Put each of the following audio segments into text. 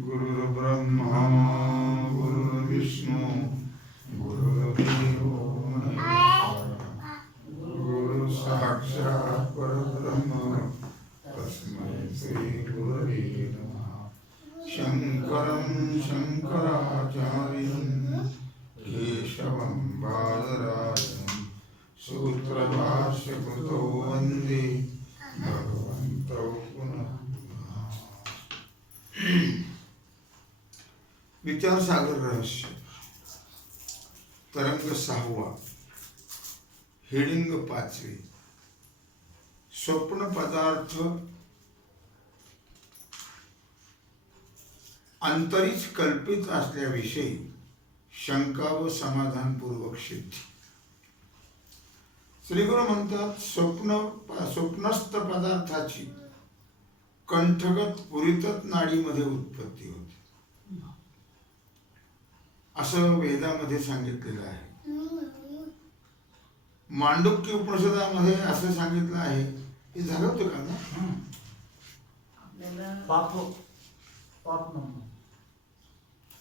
गुरुर्ब्रह्मा गुरुर्विष्णू गुरुर्देवो महेश्वरः गुरु साक्षात् परब्रह्म तस्मै श्री गुरवे नमः। शंकरं शंकराचार्यं केशवं बादरायणं सूत्रभाष्यकृतो वन्दे भगवन्तौ पुनः। विचार सागर रहस्य तरंग 6वा हेडिंग 5वी स्वप्न पदार्थ अंतरीच कल्पित असल्याविषयी शंका व समाधानपूर्वक सिद्धी। श्रीगुरु म्हणतात स्वप्नस्थ पदार्थाची कंठगत पुरितत नाडीमध्ये उत्पत्ती होते असं वेदामध्ये सांगितलेलं आहे। मांडुक्य उपनिषदामध्ये असं सांगितलं आहे। हे झालं होतं का ना? पाप नंबर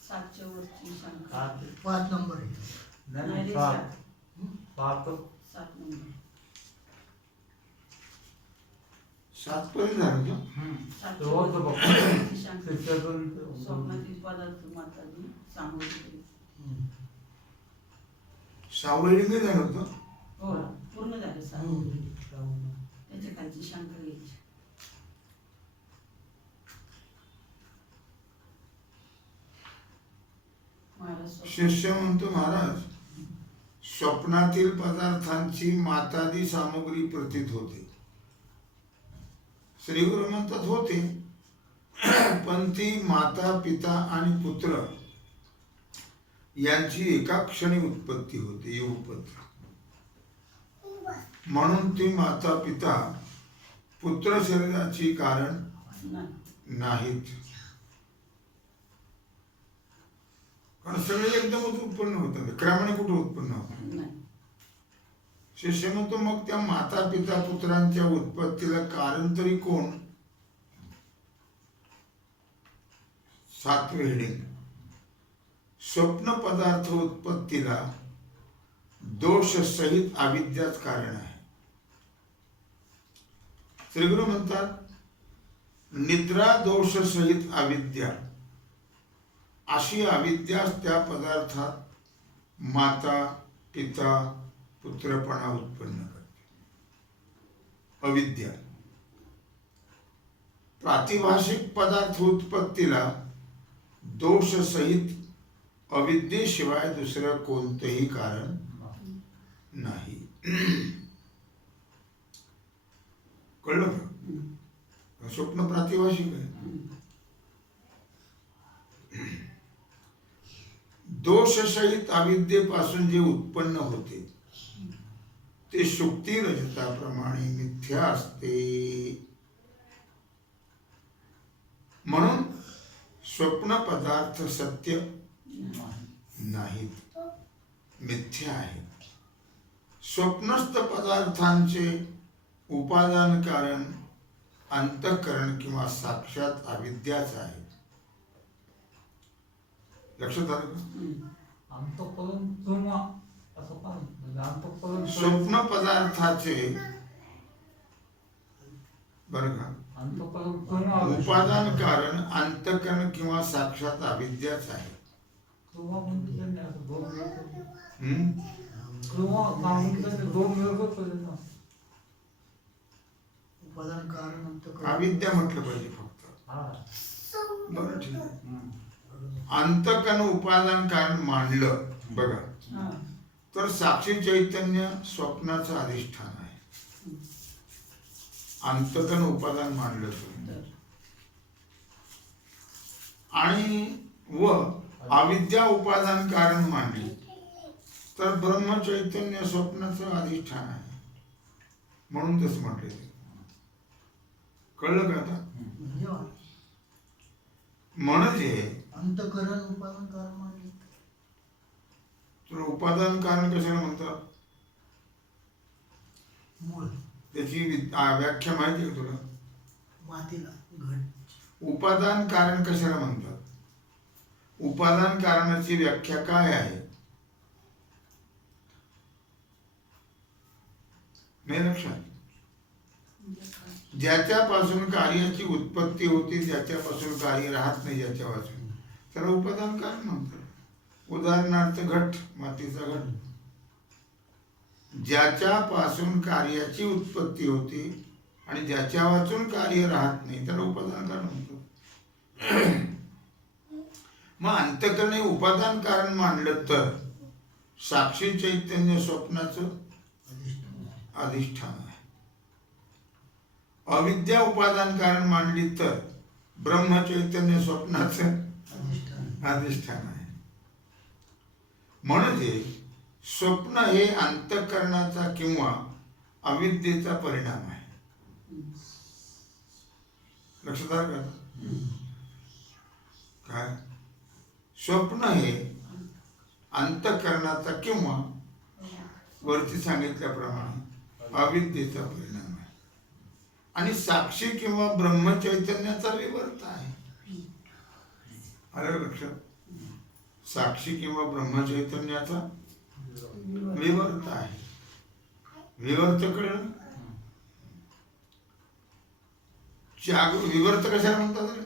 7च्या वरची शंका 5 नंबर आहे। नाही, 7 नंबर 7 पर्यंत झालं का? 7च्या वरची शंका स्वप्नातील पदार्थ माताजी सामोरे 6वा हेडिंग झालं होतं। हो पूर्ण झालं 7 त्याच्या खालची शंका घ्यायची। शिष्य म्हणतो महाराज स्वप्नातील पदार्थांची मातादी सामग्री प्रतीत होते। श्रीगुरु म्हणतात होते पण ती माता पिता आणि पुत्र यांची एका क्षणी उत्पत्ती होते योगपत्र। म्हणून ती माता पिता पुत्र शरीराची कारण नाहीत। कारण सगळे एकदमच उत्पन्न होतात, क्रमाने कुठे उत्पन्न होतात? शिष्य म्हणतो मग त्या माता पिता पुत्रांच्या उत्पत्तीला कारण तरी कोण? 7वे हेडिंग स्वप्न पदार्थ उत्पत्तीला दोष सहित अविद्याच कारण आहे। श्रीगुरु म्हणतात निद्रा दोष सहित अविद्या अशी अविद्याच त्या पदार्थात माता पिता पुत्रपणा उत्पन्न करते। अविद्या प्रातिभाषिक पदार्थ उत्पत्तीला दोष सहित अविद्येशिवाय दुसरं कोणतेही कारण नाही। कळलं का? स्वप्न प्रातिभाषिक आहे। दोष सहित अविद्येपासून जे उत्पन्न होते ते शुक्ती रजताप्रमाणे मिथ्या असते। म्हणून स्वप्न पदार्थ सत्य नाहीत, मिथ्या आहेत। स्वप्नस्थ पदार्थांचे उपादान कारण अंतःकरण किंवा साक्षात अविद्याच आहे। लक्षात आलं का? स्वप्न पदार्थाचे बरं का उपादान कारण अंतःकरण किंवा साक्षात अविद्याच आहे। उपादान कारण अविद्या म्हटलं पाहिजे फक्त। बरं ठीक आहे। अंतःकरण उपादान कारण मांडलं बघा तर साक्षी चैतन्य स्वप्नाचं अधिष्ठान आहे। अंतःकरण उपादान मांडलं आणि व अविद्या उपादान कारण मांडली तर ब्रह्म चैतन्य स्वप्नाचं अधिष्ठान आहे। म्हणून तसं म्हटले। कळलं का आता? म्हणजे अंतःकरण उपादान कारण मानले तर उपादान कारण कशाला म्हणतात? मूळ त्याची व्याख्या माहिती आहे तुला? मातीला घट उपादान कारण कशाला म्हणतात? उपादान कारणाची व्याख्या काय आहे? नाही लक्षात? ज्याच्यापासून कार्याची उत्पत्ती होती, ज्याच्यापासून कार्य राहत नाही, ज्याच्यापासून, त्याला उपादान कारण म्हणतात. उदाहरणार्थ घट, मातीचा घट. ज्याच्यापासून कार्याची उत्पत्ती होती आणि ज्याच्या वाचून कार्य राहत नाही, त्याला उपादान कारण म्हणतात. मग अंतःकरण हे उपादान कारण मानलं तर साक्षी चैतन्य स्वप्नाचं अधिष्ठान आहे. अविद्या उपादान कारण मानली तर ब्रह्म चैतन्य स्वप्नाचं अधिष्ठान आहे. म्हणजे स्वप्न हे अंतःकरणाचा किंवा अविद्येचा परिणाम आहे. लक्षात आलं का? काय? स्वप्न हे अंतःकरणाचा किंवा वरती सांगितल्याप्रमाणे अविद्येचा परिणाम आहे आणि साक्षी किंवा ब्रह्मचैतन्याचा विवर्त आहे. आलं लक्षात? साक्षी किंवा ब्रह्मचैतन्याचा विवर्त आहे. विवर्त कळलं? विवर्त कशाला म्हणतात?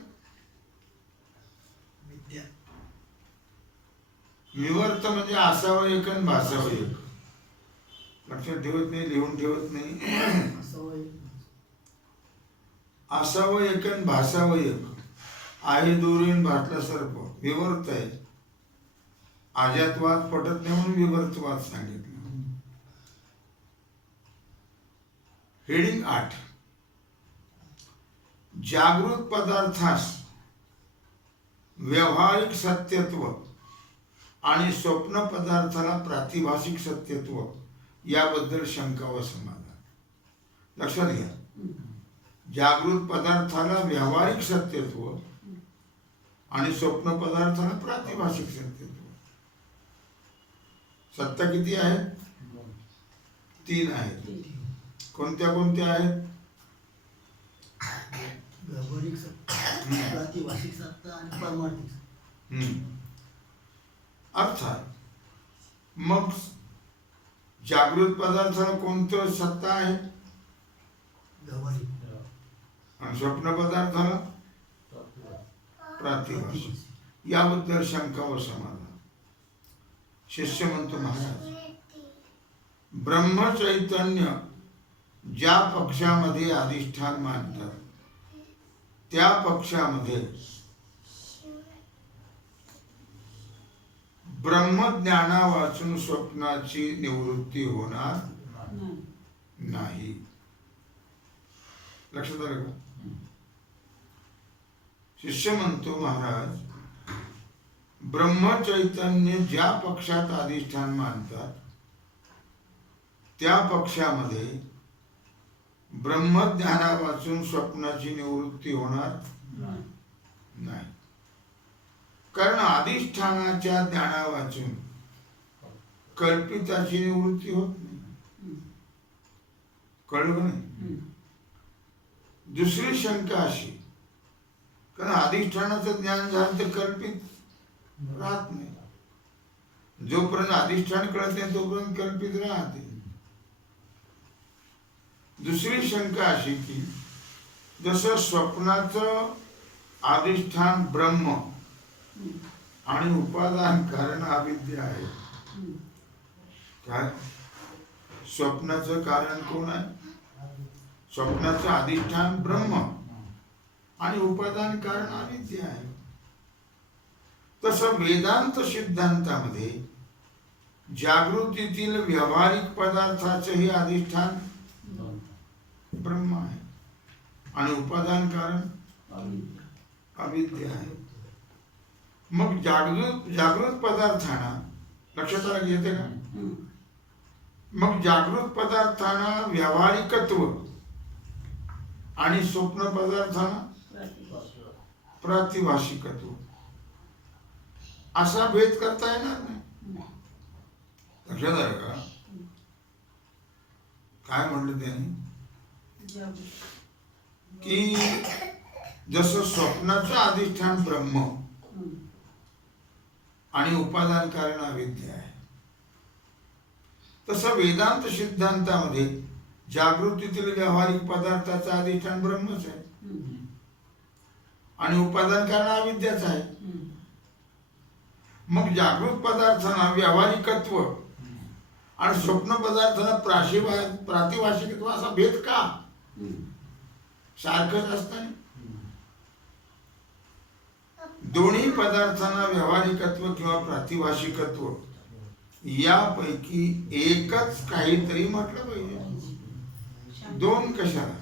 विवर्त म्हणजे असावं एक आणि भासावं एक. लक्षात ठेवत नाही, लिहून ठेवत नाही. असावं एक आणि भासावं एक. आहे दोरीन भातला सर्प विवर्त आहे. अजातवाद पटत नाही म्हणून विवर्तवाद सांगितलं. हेडिंग 8. जागृत पदार्थास व्यावहारिक सत्यत्व आणि स्वप्न पदार्थाला प्रातिभाषिक सत्यत्व याबद्दल शंका व समाधान. लक्षात घ्या. जागृत पदार्थाला व्यावहारिक सत्यत्व आणि स्वप्न पदार्थाला प्रातिभाषिक सत्यत्व. सत्ता किती आहेत? 3 आहेत. कोणत्या कोणत्या आहेत? व्यावहारिक सत्ता, प्रातिभाषिक सत्ता आणि पारमार्थिक सत्ता. अर्थात मग जागृत पदार्थाला कोणतं सत्ता आहे? व्यावहारिक. आणि स्वप्न पदार्थाला प्रातिभाषिक. याबद्दल शंका व समाधान. शिष्य म्हणतो, महाराज ब्रह्मचैतन्य ज्या पक्षामध्ये अधिष्ठान मानतात त्या पक्षामध्ये ब्रह्मज्ञाना वाचून स्वप्नाची निवृत्ती होणार नाही. लक्षात आलं का? शिष्य म्हणतो, महाराज ब्रह्मचैतन्य ज्या पक्षात अधिष्ठान मानतात त्या पक्षामध्ये ब्रह्मज्ञाना वाचून स्वप्नाची निवृत्ती होणार नाही. कारण अधिष्ठानाच्या ज्ञाना वाचून कल्पिताची निवृत्ती होत नाही. कळलं का नाही? दुसरी शंका अशी, कारण अधिष्ठानाचं ज्ञान झालं तर कल्पित राहत नाही. जोपर्यंत अधिष्ठान कळत नाही तोपर्यंत कल्पित राहते. दुसरी शंका अशी की जसं स्वप्नाचं अधिष्ठान ब्रह्म आणि उपादान कारण अविद्या आहे. काय? स्वप्नाचं कारण कोण आहे? स्वप्नाचं अधिष्ठान ब्रह्म आणि उपादान कारण अविद्या आहे. तसं वेदांत सिद्धांतामध्ये जागृतीतील व्यावहारिक पदार्थाचंही अधिष्ठान ब्रह्म आहे आणि उपादान कारण अविद्या आहे. मग जागृत पदार्थांना लक्षात आलं येते का? मग जागृत पदार्थांना व्यावहारिकत्व आणि स्वप्न पदार्थांना प्रातिभाषिकत्व असा भेद करता येणार नाही. लक्षात आलं का? काय म्हणलं त्यांनी की जसं स्वप्नाचं अधिष्ठान ब्रह्म आणि उपादान कारण अविद्या आहे, तसं वेदांत सिद्धांतामध्ये जागृतीतील व्यावहारिक पदार्थाचा अधिष्ठान ब्रह्मच आहे आणि उपादान कारण अविद्याच आहे. मग जागृत पदार्थांना व्यावहारिकत्व आणि स्वप्न पदार्थांना प्रातिभाषिकत्व असा भेद का? सारखंच असतं. दोन्ही पदार्थांना व्यावहारिकत्व किंवा प्रातिभाषिकत्व यापैकी एकच काहीतरी म्हटलं पाहिजे. दोन कशाला?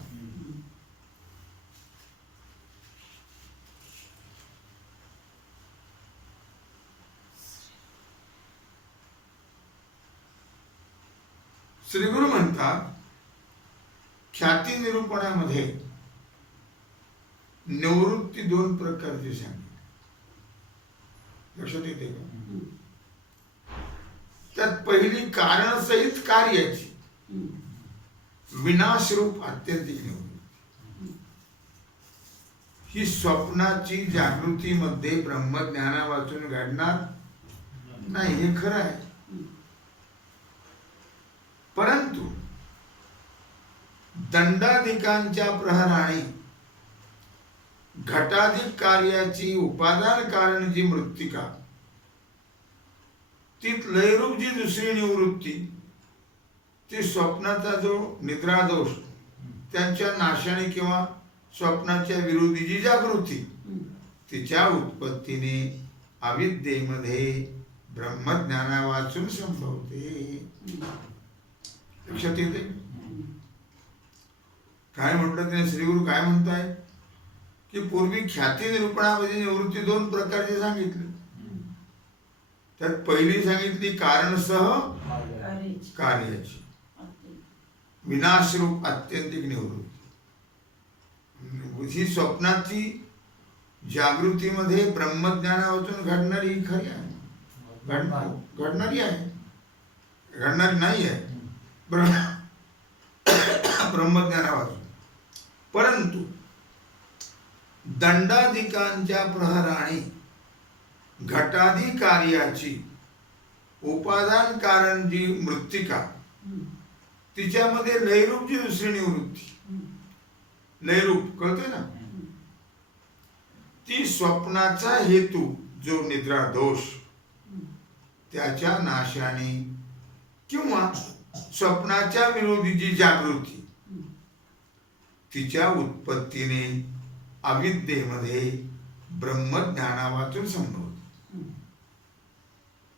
श्रीगुरु म्हणतात ख्याती निरूपणामध्ये निवृत्ती दोन प्रकारची सांगितली. लक्षात येते का? त्यात पहिली कारणसहित कार्याची विनाशरूप आत्यंतिक निवृत्ती. ही स्वप्नाची जागृतीमध्ये ब्रह्मज्ञाना वाचून घडणार नाही, हे खरं आहे. परंतु दंडाधिकांच्या प्रहराने घटाधिक कार्याची उपादान कारण जी मृत्तिका, तीत लयरूप जी दुसरी निवृत्ती, ती स्वप्नाचा जो निद्रादोष त्यांच्या नाशाने किंवा स्वप्नाच्या विरोधी जी जागृती, तिच्या उत्पत्तीने अविद्येमध्ये ब्रह्मज्ञाना वाचून संभवते. लक्षात येते काय म्हटलं त्याने? श्रीगुरु काय म्हणताय की पूर्वी ख्याती निरूपणामध्ये निवृत्ती दोन प्रकारची सांगितली. त्यात पहिली सांगितली कारणसह कार्याची विनाशरूप आत्यंतिक निवृत्ती. ही स्वप्नाची जागृतीमध्ये ब्रह्मज्ञानावाचून घडणारी ही खरी आहे, घडणारी आहे, घडणारी नाही आहे ब्रह्मज्ञानावाचून. परंतु दंडाधिकांच्या प्रहराने घटादी कार्याची उपादान कारण जी मृत्तिका, तिच्यामध्ये लयरूप जी दुसरी निवृत्ती, लयरूप कळते ना, ती स्वप्नाचा हेतू जो निद्रा दोष, त्याच्या नाशाने किंवा स्वप्नाच्या विरोधी जी जागृती, तिच्या उत्पत्तीने अविद्येमध्ये ब्रह्मज्ञाना वाचून संभवते.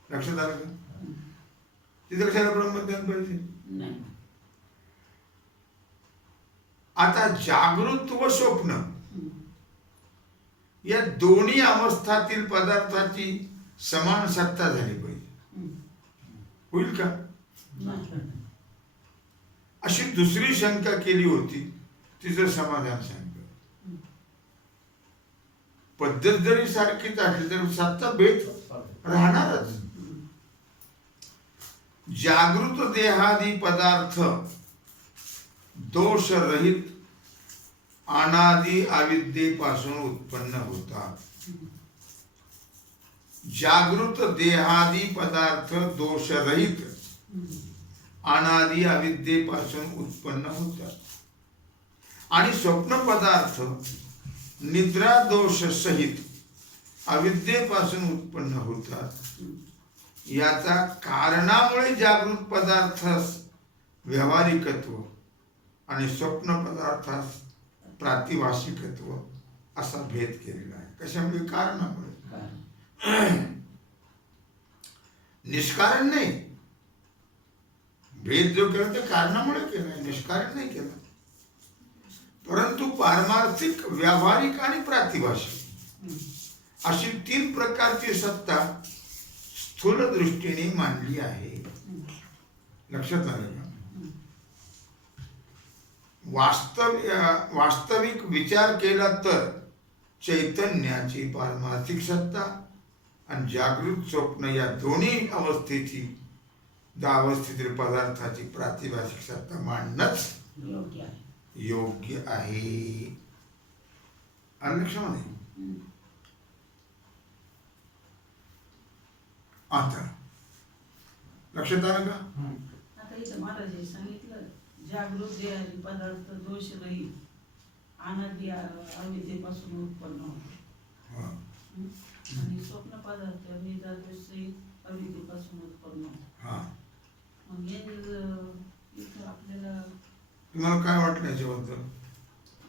लक्षात आलं का? तिथे कशाला ब्रह्मज्ञान पाहिजे? आता जागृत व स्वप्न या दोन्ही अवस्थातील पदार्थाची समान सत्ता झाली पाहिजे. होईल का? अशी दुसरी शंका केली होती, तिचं समाधान सांगितलं. पद्धत जरी सारखीच असली तरी सत्ता भेद राहणारच. जागृत देहादी पदार्थ दोषरहित अनादि अविद्येपासून उत्पन्न होतात. जागृत देहादी पदार्थ दोषरहित अनादि अविद्येपासून उत्पन्न होतात आणि स्वप्न पदार्थ निद्रा दोष सहित अविद्येपासून उत्पन्न होतात. याचा कारणामुळे जागृत पदार्थास व्यावहारिकत्व आणि स्वप्न पदार्थास प्रातिभाषिकत्व असा भेद केलेला आहे. कशामुळे? कारणामुळे. निष्कारण नाही. भेद जो केला ते कारणामुळे केला, निष्कारण नाही केला. परंतु पारमार्थिक, व्यावहारिक आणि प्रातिभाषिक अशी तीन प्रकारची सत्ता स्थूल दृष्टीने मांडली आहे. लक्षात आलं का? वास्तविक विचार केला तर चैतन्याची पारमार्थिक सत्ता आणि जागृत स्वप्न या दोन्ही अवस्थेची अवस्थेतील पदार्थाची प्रातिभाषिक सत्ता मांडणंच योग्य आहे आलं लक्षामध्ये? आता लक्षात आलं का? आता इथं महाराजांनी सांगितलं जागृत देहादी पदार्थ दोष रहित अनादि अविद्येपासून उत्पन्न होतो. हा. आणि स्वप्न पदार्थ निद्रा दोष सहित अविद्येपासून उत्पन्न होतो. हा. मग हे इथं आपल्याला तुम्हाला काय वाटलं याच्याबद्दल?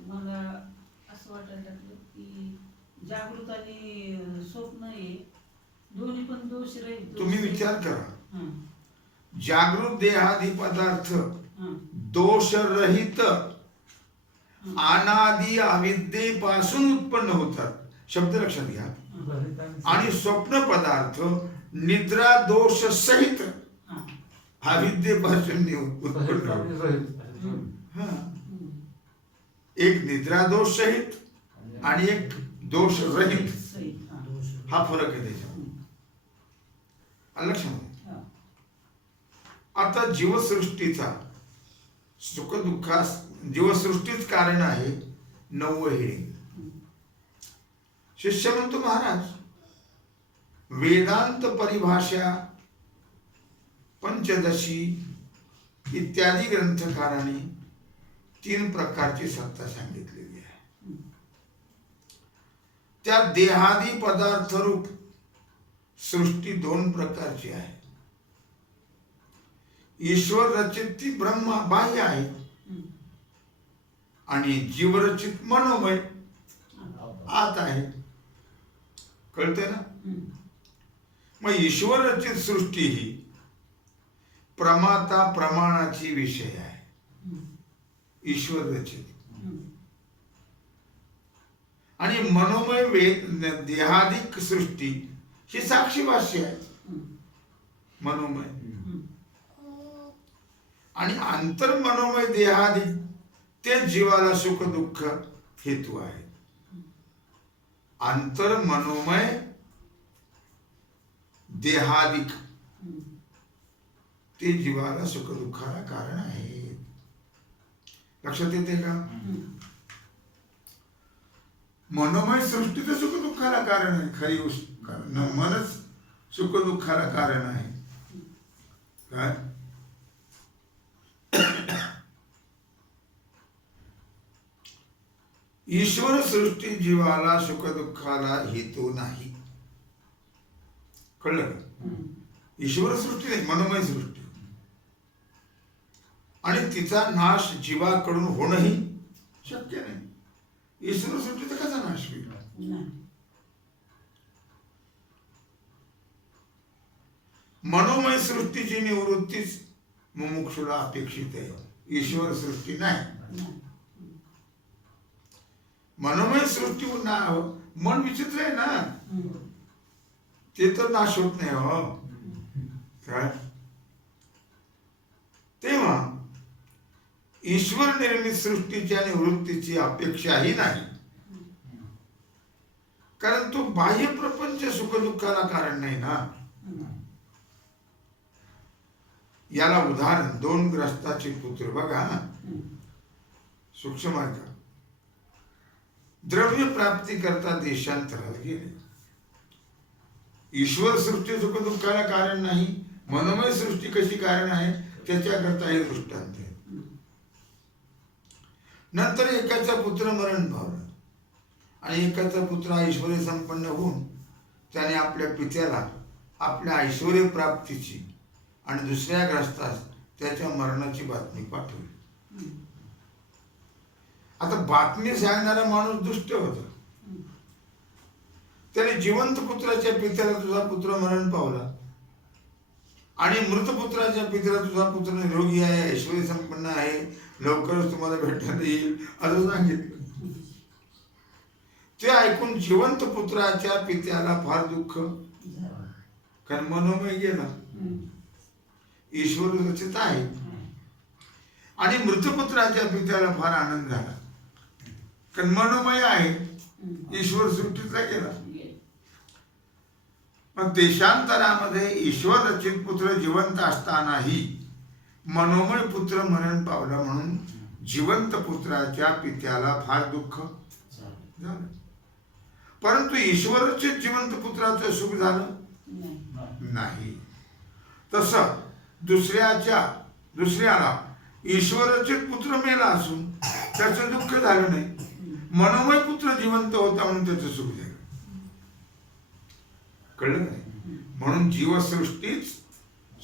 मला असं वाटायला लागलं की जागृत आणि स्वप्न हे दोन्ही पण दोष रहित. तुम्ही विचार करा, हं, जागृत देहादी पदार्थ हं, दोषरहित अनादि अविद्येपासून उत्पन्न होतात, शब्द लक्षात घ्या. आणि स्वप्न पदार्थ निद्रा दोष सहित हं, अविद्येपासून उत्पन्न होतात. हा. एक निद्रा दोष सहित आणि एक दोष रहित, सहित. हं, हा फरक आहे त्याच्यात. आलं लक्षात? हं, आता जीवसृष्टीचा सुख दुःखास जीवसृष्टीच कारण आहे. 9वे हेडिंग. शिष्य म्हणतो, महाराज वेदांत परिभाषा पंचदशी इत्यादी ग्रंथकारांनी 3 प्रकारची सत्ता सांगितलेली आहे. त्या देहादी पदार्थ रूप सृष्टी 2 प्रकारची आहे. ईश्वर रचित ती ब्रह्मा बाह्य आहे आणि जीवरचित मनोमय आत आहे. कळते ना? मग ईश्वर रचित सृष्टी ही प्रमाता प्रमाणाची विषय आहे. ईश्वर रचित आणि मनोमय देहादिक सृष्टी ही साक्षी भाष्य आहे. मनोमय आणि आंतर मनोमय देहादिक ते जीवाला सुख दुःख हेतू आहे. आंतर मनोमय देहादिक ते जीवाला सुख दुःखाला कारण आहे. लक्षात येते का? मनोमय सृष्टी तर सुख दुःखाला कारण आहे. खरी गोष्ट, मनच सुख दुःखाला कारण आहे. काय? ईश्वर सृष्टी जीवाला सुख दुःखाला हेतू नाही. कळलं का? ईश्वर सृष्टी नाही, मनोमय सृष्टी. आणि तिचा नाश जीवाकडून होणंही शक्य नाही. ईश्वर सृष्टीचा कसा नाश होईल? मनोमय सृष्टीची निवृत्तीच मुमुक्षुला अपेक्षित आहे. ईश्वर सृष्टी नाही. मनोमय सृष्टी मन विचित्र आहे ना, ते तर नाश होत नाही. हो काय? तेव्हा ईश्वर निर्मित सृष्टीच्या निवृत्तीची अपेक्षाही नाही, कारण तो बाह्य प्रपंच सुख दुःखाला कारण नाही ना. याला उदाहरण 2 ग्रस्ताचे पुत्र बघा. सूक्ष्म आहे का? द्रव्य प्राप्ती करता देशांतरात गेले. ईश्वर सृष्टी सुख दुःखाला कारण नाही, मनोमय सृष्टी कशी कारण आहे त्याच्याकरता हे दृष्टांत आहे. नंतर एकाचा पुत्र मरण पावला आणि एकाचा पुत्र ऐश्वर्य संपन्न होऊन त्याने आपल्या पित्याला आपल्या ऐश्वर्य प्राप्तीची आणि दुसऱ्या ग्रस्तास त्याच्या मरणाची बातमी पाठवली. आता बातमी सांगणारा माणूस दुष्ट होता. त्याने जिवंत पुत्राच्या पित्याला तुझा पुत्र मरण पावला आणि मृत पुत्राच्या पित्याला तुझा पुत्र निरोगी आहे, ऐश्वर्य संपन्न आहे, लवकरच तुम्हाला भेटायला येईल असं सांगितलं. ते ऐकून जिवंत पुत्राच्या पित्याला फार दुःख, कारण मनोमय गेला. ईश्वर रचित आहे. आणि मृतपुत्राच्या पित्याला फार आनंद झाला, कारण मनोमय आहे, ईश्वर सृष्टीतला गेला. पण देशांतरामध्ये ईश्वर रचित पुत्र जिवंत असतानाही मनोमय पुत्र मरण पावला म्हणून जिवंत पुत्राच्या पित्याला फार दुःख झालं. परंतु ईश्वरचे जिवंत पुत्राचं सुख झालं नाही. नाही. तसं दुसऱ्याला ईश्वराचे पुत्र मेला असून त्याचं दुःख झालं नाही. मनोमय पुत्र जिवंत होता म्हणून त्याचं सुख झालं. कळलं नाही? म्हणून जीवसृष्टीच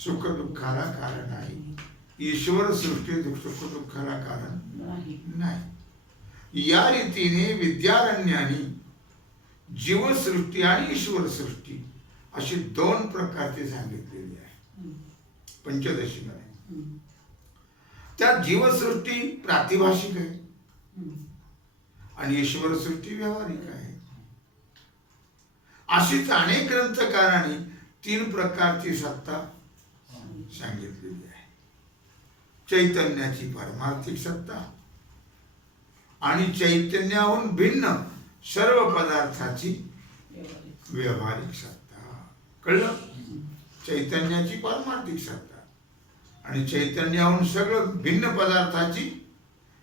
सुख दुःखाला कारण आहे. ईश्वर सृष्टी सुख दुःखाला कारण नाही. या रीतीने विद्यारण्याने जीवसृष्टी आणि ईश्वर सृष्टी अशी दोन प्रकारचे सांगितलेली आहे पंचदशीमध्ये. त्या जीवसृष्टी प्रातिभाषिक आहे आणि ईश्वर सृष्टी व्यावहारिक आहे. अशीच अनेक ग्रंथकारांनी तीन प्रकारची सत्ता सांगितलेली आहे. चैतन्याची पारमार्थिक सत्ता आणि चैतन्याहून भिन्न सर्व पदार्थाची व्यावहारिक सत्ता. कळलं? चैतन्याची पारमार्थिक सत्ता आणि चैतन्याहून सगळं भिन्न पदार्थाची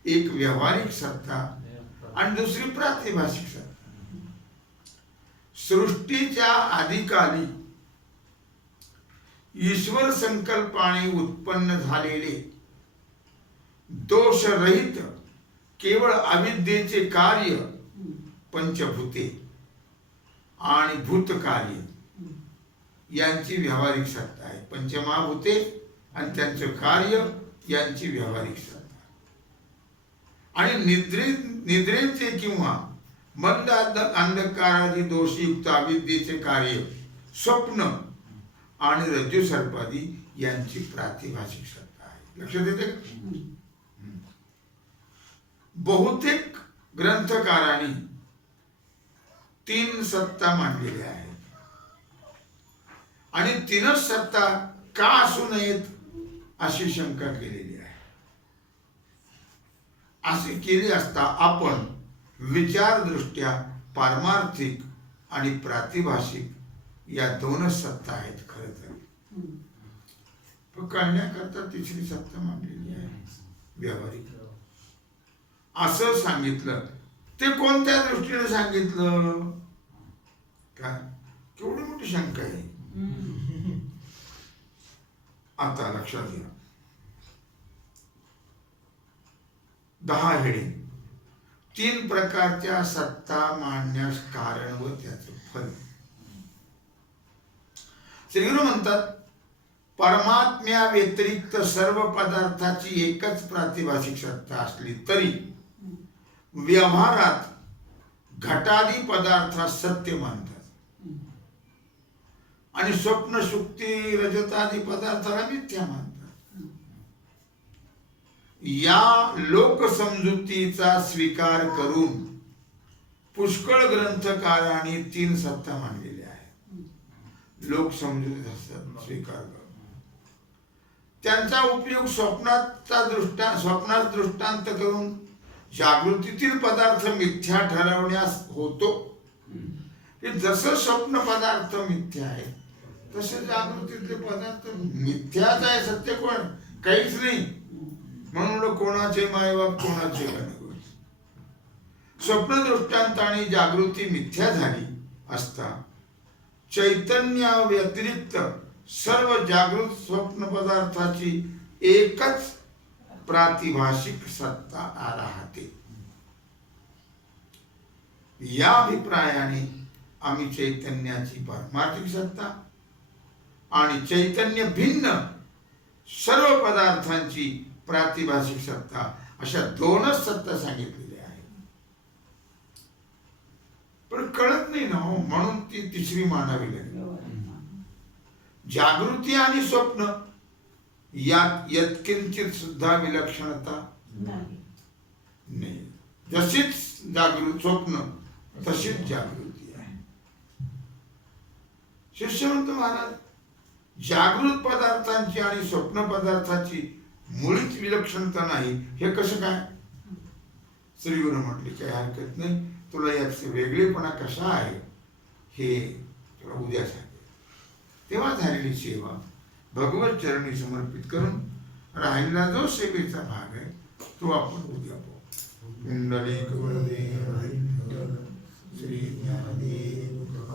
एक व्यावहारिक सत्ता आणि दुसरी प्रातिभाषिक सत्ता. सृष्टीच्या आदिकाली ईश्वर संकल्पाने उत्पन्न झालेले दोषरहित केवळ अविद्येचे कार्य पंचभूते आणि भूतकार्य यांची व्यावहारिक सत्ता आहे. पंचमहाभूते आणि त्यांचे कार्य यांची व्यावहारिक सत्ता. आणि निद्रेचे किंवा मंद अंधकारादी दोषयुक्त अविद्येचे कार्य स्वप्न आणि रज्जू सर्पादी यांची प्रातिभाषिक सत्ता आहे. लक्षात येते का? बहुतेक ग्रंथकारांनी तीन सत्ता मांडलेल्या आहेत आणि तीनच सत्ता का असू नयेत अशी शंका केलेली आहे. असे केले असता आपण विचारदृष्ट्या पारमार्थिक आणि प्रातिभाषिक या दोनच सत्ता आहेत खरं तर. पण कळण्याकरता तिसरी सत्ता मांडलेली आहे व्यावहारिक. असं सांगितलं. ते कोणत्या दृष्टीने सांगितलं? काय केवढी मोठी शंका आहे. आता लक्षात घ्या. 10 हेडिंग. तीन प्रकारच्या सत्ता मांडण्यास कारण व त्याचं फल. श्रीगुरु म्हणतात परमात्म्या व्यतिरिक्त सर्व पदार्थाची एकच प्रातिभाषिक सत्ता असली तरी व्यवहारात घटादी पदार्थात सत्य मानतात आणि स्वप्न सुक्ती रजतादी पदार्थाला मिथ्या मानतात. या लोकसमजुतीचा स्वीकार करून पुष्कळ ग्रंथकारांनी तीन सत्ता मांडलेल्या आहेत. लोकसमजुतीचा स्वीकार करून त्यांचा उपयोग स्वप्नात दृष्टांत करून जागृतीतील पदार्थ मिथ्या ठरवण्यास होतो. जसं स्वप्न पदार्थ मिथ्या आहे तसे जागृतीतले पदार्थ मिथ्याच आहे. सत्य कोण? काहीच नाही. म्हणून कोणाचे मायबाप कोणाचे गणगोत. स्वप्न दृष्टांत आणि जागृती मिथ्या झाली असता चैतन्या व्यतिरिक्त सर्व जागृत स्वप्न पदार्थाची एकच प्रातिभाषिक सत्ता राहते. या अभिप्रायाने आम्ही चैतन्याची पारमार्थिक सत्ता आणि चैतन्य भिन्न सर्व पदार्थांची प्रातिभाषिक सत्ता अशा दोनच सत्ता सांगितलेल्या आहेत. पण कळत नाही ना, म्हणून ती तिसरी मानावी लागली. जागृती आणि स्वप्न यात यत्किंचित सुद्धा विलक्षणता नाही. जशीच जागृत स्वप्न तशीच जागृती आहे. शिष्य म्हणतो महाराज जागृत पदार्थांची आणि स्वप्न पदार्थाची मुळीच विलक्षणता नाही. हे कसं काय? श्रीगुरु म्हटले काही हरकत नाही, तुला यात वेगळेपणा कसा आहे हे तुला उद्या सांगेल. तेव्हा झालेली सेवा भगवत चरणी समर्पित करून राहिलेला जो सेवेचा भाग आहे तो आपण उद्या पाहू. श्री ज्ञानदेव